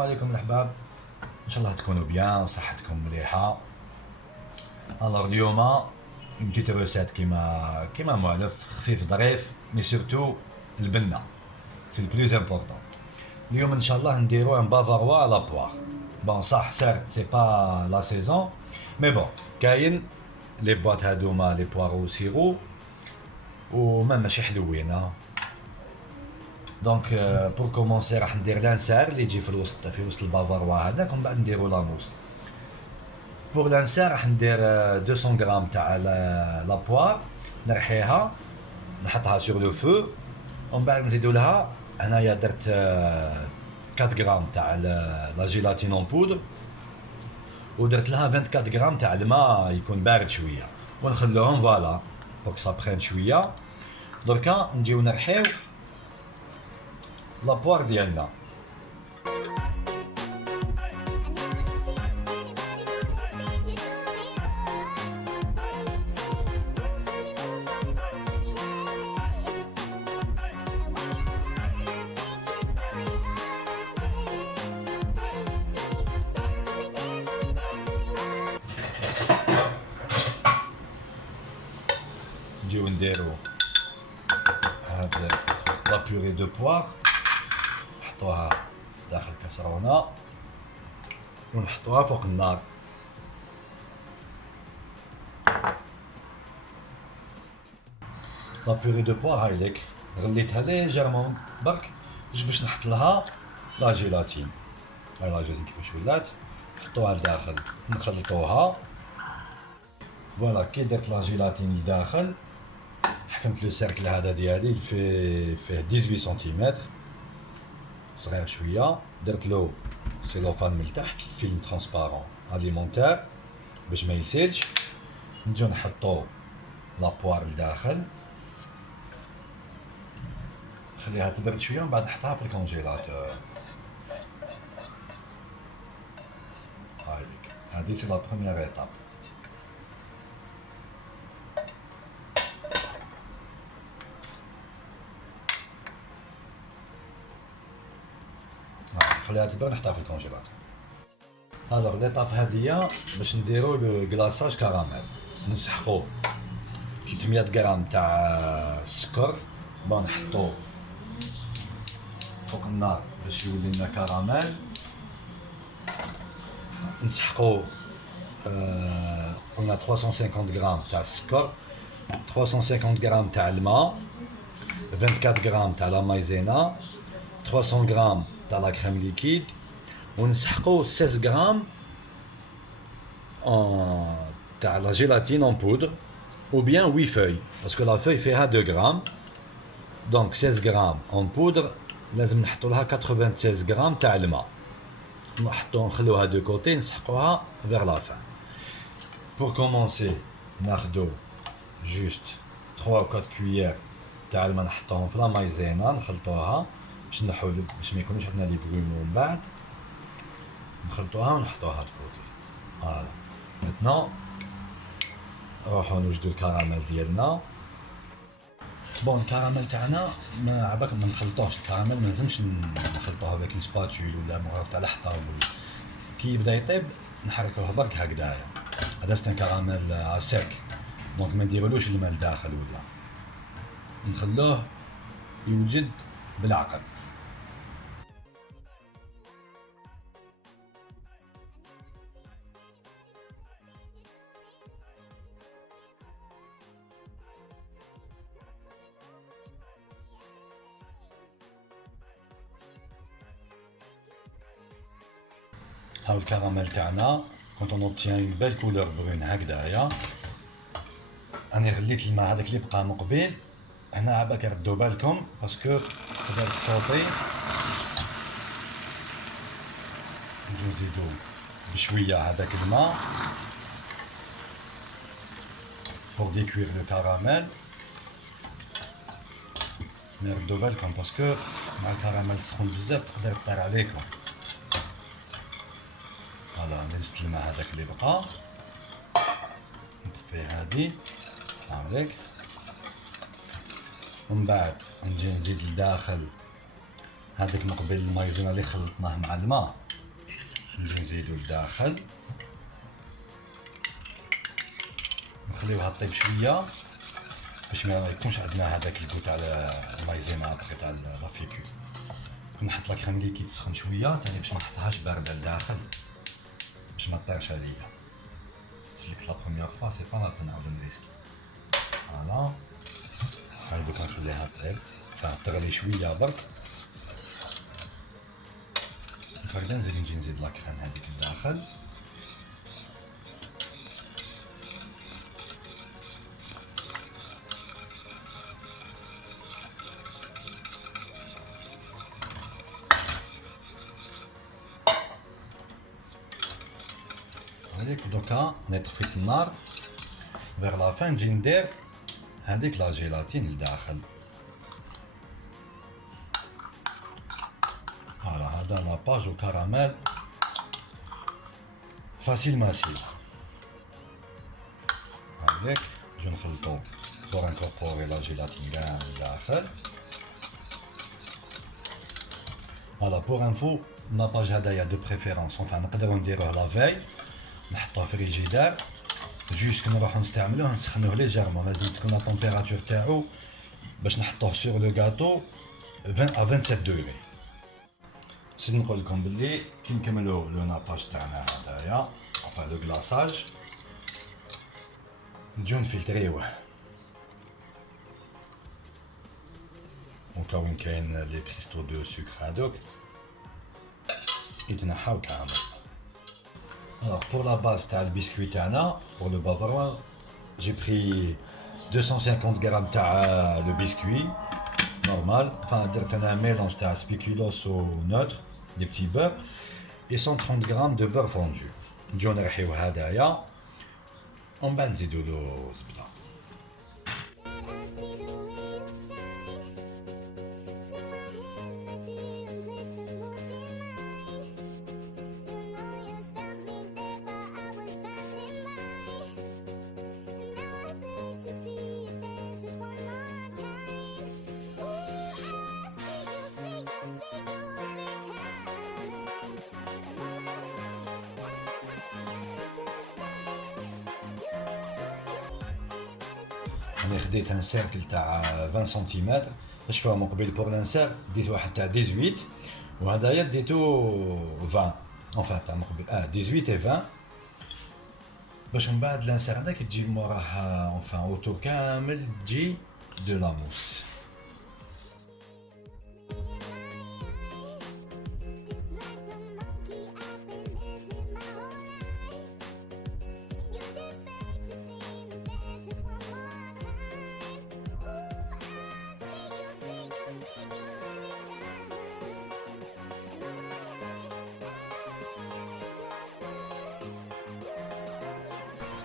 السلام عليكم الأحباب، إن شاء الله تكونوا بيان وصحتكم مليحة. الوغ اليوم اون بتيت روسيت كيما مؤلف خفيف ظريف، مي سورتو البنة سي البلوز امبورطون. اليوم إن شاء الله نديرو ان بافاروا على بوار. بون صح سير سي با لا سيزون، مي بون كاين لي بواط هادوما لي بوارو سيرو وما ماشي حلوين. دونك بور كومونسي راح ندير لانسار اللي يجي في وسط البافاروا هذاك، ومن بعد نديرو لاموس. بور لانسار راح ندير 200 غرام تاع لا بوار، نرحيها نحطها سور لو فو، ومن بعد نزيدو لها هنايا درت 4 غرام تاع لا جيلاتين اون بودر، ودرت لها 24 غرام تاع الماء يكون بارد شويه، ونخلوهم فوالا بوك سا برين شويه. دركا نجيو نرحيو لابوار ديالنا. نجيو نديرو هاد لا بيوري دو بوار، نحطوها داخل كاسرونه ونحطوها فوق النار. لا بيوري دو بوار هاي ليك غليتها ليجيرمون برك باش نحط لها لا جيلاتين. هاي لا جيلاتين كيفاش ولات، نحطوها لداخل نخلطوها. فوالا كي درت لا جيلاتين لداخل حكمت لو سيركل هذا ديالي فيه 18 سنتيمتر، صغير شويه. درت له سيلوفان من تحت، فيلم ترونسبارون اليمونتير باش ما يسيلش. نجيو نحطو لابوار لداخل، نخليها تبرد شويه، ومن بعد نحطها في الكونجيلاتور. هايليك هادي سي لا بروميير ايطاب. نخليها تبرد نحطها في الكونجيلاتور. الوغ ليطاب هادية باش نديرو لو كلاصاج كراميل. نسحقو 300 غرام تاع السكر، بون نحطو فوق النار باش يولي لنا كراميل. نسحقو قلنا 350 غرام تاع السكر، 350 غرام تاع الماء، 24 غرام تاع لا مايزينا، 300 غرام تاع لا كريم ليكيد، ونسحقو 16 غرام تاع لا جيلاتين اون بودر، ou bien 8 feuilles parce que la feuille فيها 2 غرام. دونك 16 غرام اون بودر، لازم نحطو لها 96 غرام تاع الماء، نحطو نخلوها دو كوتي، نسحقوها فيغ لا فان. بور كومونسي ناخدو جوست 3 و 4 كويير تاع الماء، نحطوهم في لا مايزينا نخلطوها باش نحو باش ما يكونوش عندنا لي بروم، ومن بعد نخلطوها ونحطوها دكوتي. فوالا ميتنون نروحو نوجدو الكراميل ديالنا. بون الكراميل تاعنا ما عباك ما نخلطوش الكراميل، ما لازمش نخلطوها بك اون سباتول ولا مغرف تاع الحطب. كي يبدا يطيب نحركوه برك هكذايا، هذا ستان كراميل سيك، دونك ما نديرولوش الماء لداخل ولا، نخلوه يوجد بالعقل. هاو الكراميل تاعنا كونت اون اوبتيان اون بيل كولور برون هكذايا. راني غليت الماء هذاك اللي بقى من قبيل، هنا عباك ردو بالكم باسكو تقدر تصوتي. نجيو نزيدو بشويه هذاك الماء بور ديكوير لو كراميل، مي ردو بالكم باسكو مع الكراميل سخون بزاف تقدر تطير عليكم. فوالا نزلت الماء هذاك اللي بقى، نطفي هادي هاوليك، ومن بعد نجي نزيد لداخل هذاك مقبل المايزينا اللي خلطناه مع الماء، نجي نزيدو لداخل نخليوها طيب شويه باش ما يكونش عندنا هذاك الكو تاع المايزينا تاع لا فيكو. نحط لا كريم ليكيد تسخن شويه ثاني باش ما نحطهاش بارده لداخل باش ما طيرش عليا. سلكت لا بروميير فوا سي با لا بين نعاودو نريسكي. فوالا هاي دوك نخليها طيب تغلي شويه برك. هكذا نجي نزيد لا كريم هذيك لداخل. هذيك دوكا نطفيت النار فيغ لا فان نجي ندير هذيك لا جيلاتين لداخل. فوالا هذا لاباج او كراميل فاسيل ماسيل. هذيك نجي نخلطو بور انكوربوري لا جيلاتين كاع لداخل. فوالا بور انفو لاباج هدايا دو بريفيرونس اونفان نقدرو نديروه لا في نحطوه في الفريجيدار جوست كي نروحو نستعملوه نسخنوه ليجيرمون. لازم تكون لا طومبيراتور تاعو باش نحطوه سور لو غاتو 20 à 27 دوغري. نسيت نقول لكم بلي كي نكملو لو ناباج تاعنا هدايا افا لو كلاصاج نجيو نفلتريوه وكاين كاين لي كريستو دو سكر هادوك يتنحاو كامل. Alors pour la base تاع البسكوي تاعنا pour le bavarois j'ai pris 250 grammes تاع le biscuit normal. Enfin درت انا ميلونج تاع spéculoos au neutre des petits beurres et 130 grammes de beurre fondu. نجيو نرحيو هدايا ومن بعد نزيدو له زبده. انا خديت ان سيركل تاع 20 سنتيمتر باش فيها من قبيل بور لانسير ديت واحد تاع 18 وهدايا ديتو 20 اونفان تاع من قبيل 18 و 20 باش من بعد لانسير هذاك تجي موراه اونفان اوتو كامل تجي دو لا موس.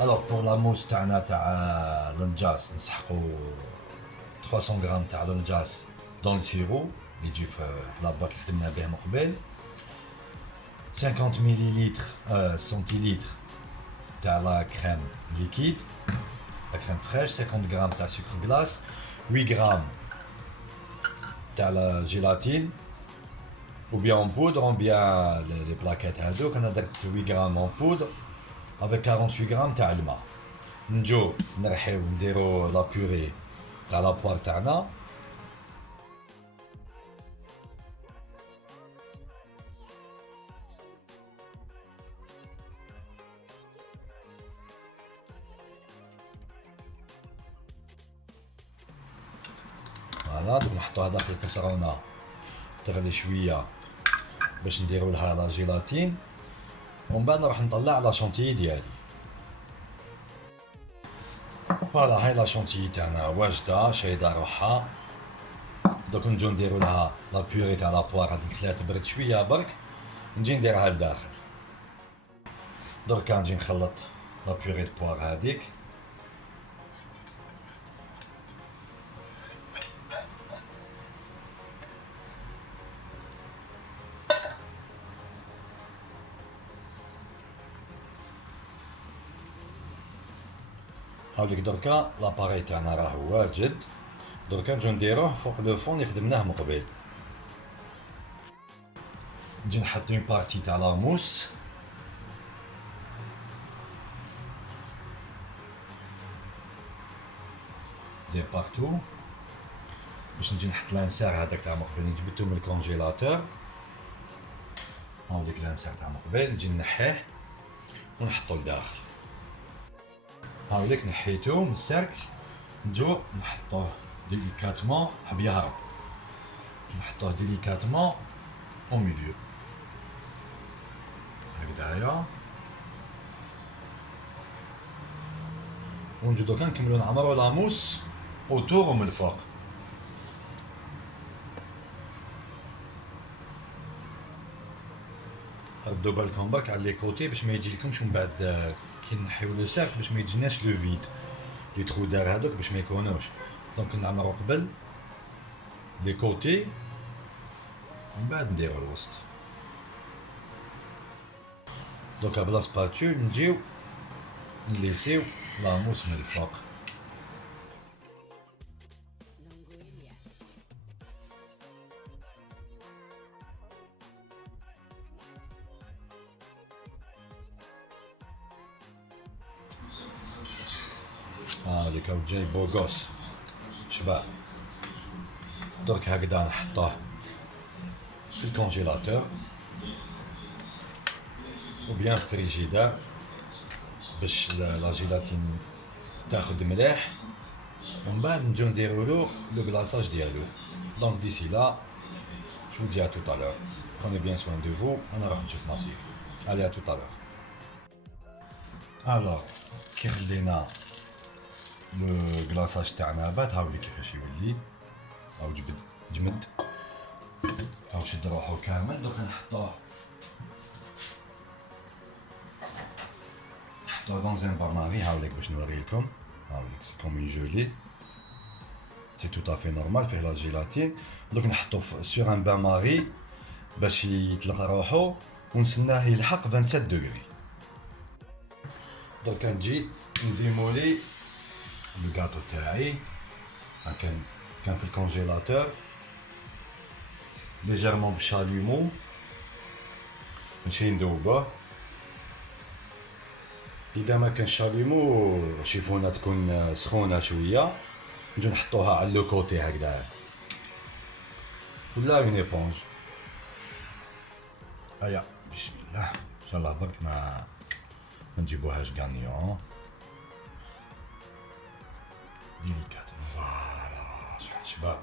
Alors pour la mousse تاعنا تاع لونجاس نسحقو 300 غرام تاع لونجاس دون السيرو يجي في لاباط اللي خدمنا به من قبل. 50 مليلتر سنتيلتر تاع لا كريم ليكيد لا كريم فريش. 50 غرام تاع سكر غلاس. 8 غرام تاع لا جيلاتين ou bien en poudre ou bien les plaquettes هذوك. انا درت 8 غرام en poudre avec 48 grammes تاع الماء. نجو نرحيو نديرو لا بوري تاع لا بوار تاعنا. فوالا دوك نحطوها داخل الكسرونه تغلي شويه باش نديرو لها لا جيلاتين ومن بعد نروح نطلع لا شونتيي ديالي. فوالا هاي لا شونتيي تاعنا واجده شايده روحها. دوك نجو نديرو لها لا بوري تاع لا بوار هاد نخليها تبرد شويه برك نجي نديرها لداخل. دركا نجي نخلط لا بوري د بوار هاديك هاوليك. دركا لاباري تاعنا راه واجد. دركا نجو نديروه فوق لو فون اللي خدمناه من قبل. نجي نحط اون بارتي تاع لا موس دير بارتو باش نجي نحط لانسير هذاك تاع مقبل جبدتو من الكونجيلاتور. هاو ديك لانسير تاع مقبل نجي نحيه ونحطو لداخل. هاو ديك نحيتو من السيركل نجو نحطوه ديليكاتمون حب يهرب، نحطوه ديليكاتمون او ميليو هكدايا. ونجو دوكا نكملو نعمرو لاموس اوتور ومن الفوق. ردو بالكم برك على لي كوتي باش ما يجيلكمش من بعد كي نحيو لو سيركل باش ما يجيناش لو فيد لي ترو دار هادوك باش ما يكونوش. دونك نعمرو قبل لي كوتي ومن بعد نديرو الوسط. دوكا بلا سباتول نجيو نليسيو لاموس من الفوق. هاذيك هاو جاي بوغوس شباب. درك هكذا نحطوه في الكونجيلاتور وبيان في الفريجيدار باش لا جيلاتين تاخد مليح، ومن بعد نجيو نديرولو لو كلاصاج ديالو. دونك ديسي لا جو vous dis à tout à l'heure. Prenez bien soin de vous. انا راح نشوف نصيب. Allez à tout à l'heure. Alors كي خلينا لو كلاصاج تاعنا بات هاولي كيفاش يولي. هاو جمد هاو شد روحو كامل. دوك نحطوه dans un bain-marie. هاوليك باش نوريلكم. هاوليك سي كوم اون جولي سي tout à fait normal فيه لا جيلاتين. دوك نحطو سور ان بان-ماري باش يطلق روحو ونستناه يلحق 27 دوغري. درك نجي نديمولي لو كاطو تاعي. كان في الكونجيلاتور ليجيرمون بالشاليمو نمشي ندوبه. اذا ما كانش شاليمو شيفونه تكون سخونه شويه نجي نحطوها على لو كوتي هكذا ولا اون ايبونج. هيا بسم الله ان شاء الله برك ما نجيبوهاش غانيون ديليكات. فوالا شحال شباب.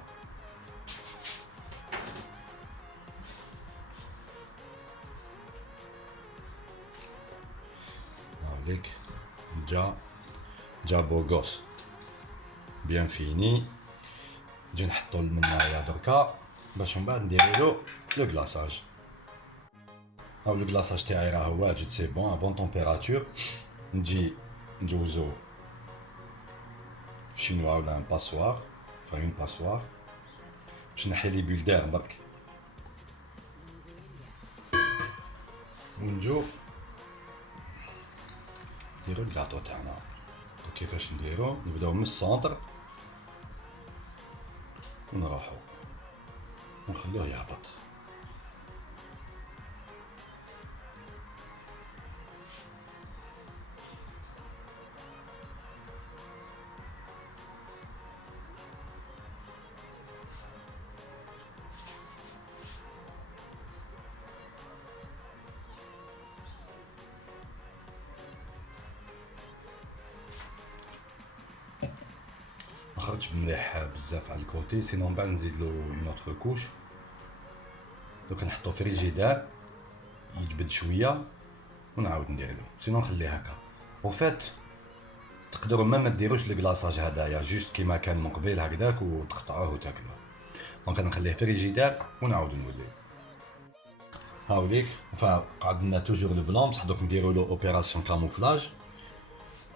هاوليك جا بوغوس بيان فيني. نجي نحطو المنايا دركا باش من بعد نديرولو لو كلاصاج. هاو لو كلاصاج تاعي راه واجد سي بون ا بون طومبيراتور. نجي ندوزو شينوا ولا ان باسوار فا اون باسوار باش نحي لي بول دير برك. ونجو نديرو الكاطو تاعنا. كيفاش نديرو؟ نبداو من السونتر ونروحو ونخلوه يهبط. مخرجش مليح بزاف على الكوتي سينون من بعد نزيدلو اون اوتر كوش. دوك نحطو فريجيدار يجبد شويه ونعاود نديرلو سينون نخليه هكا. وفات تقدروا ما ديروش لو كلاصاج هدايا جوست كيما كان من قبيل هكذاك وتقطعوه وتاكلوه. دونك نخليه فريجيدار ونعاود نولي. هاوليك قعدنا توجور لو بلون بصح دوك نديرولو اوبيراسيون كاموفلاج.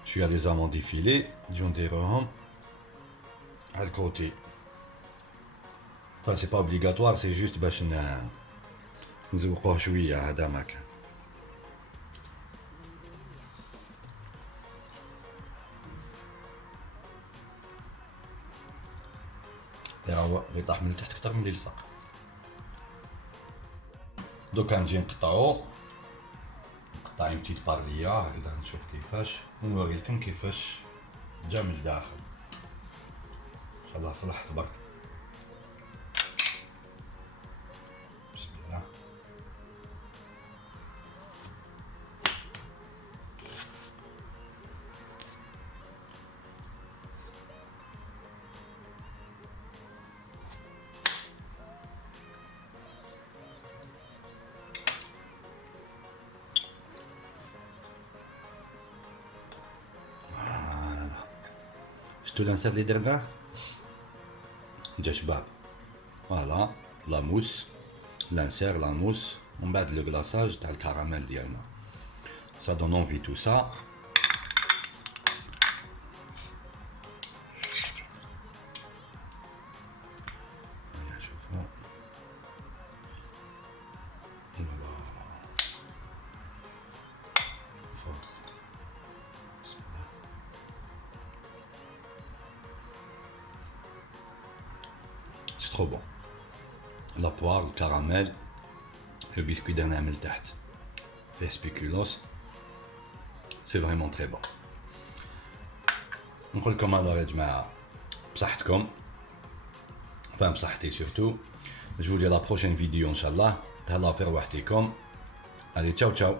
شويه لي زامون ديفيلي نجيو نديروهم على الكوتي. سي با اوبليغاتوار سي جوست باش نزوقوه شويه هذا ما كان. هو يطيح من التحت اكثر من اليسار. دوكا نجي نقطعو نقطع اون بتيت بارديه هكذا نشوف كيفاش ونوريلكم كيفاش جا من الداخل. شاء الله صلح تبارك. بسم الله. شفتوا الانسات اللي درت كاع جا شباب. فوالا لا موس لانسير لا موس ومن بعد لو كلاصاج تاع الكراميل ديالنا. Ça donne envie tout ça. شوفوا. C'est trop bon. La poire, le caramel, le biscuit d'anamel تحت. Les spéculoos. C'est vraiment très bon. نقول لكم alors يا جماعة بصحتكم. Enfin بصحتي surtout. Je vous dis à la prochaine vidéo Inch'Allah. تهلاو في رواحتكم. Allez ciao ciao.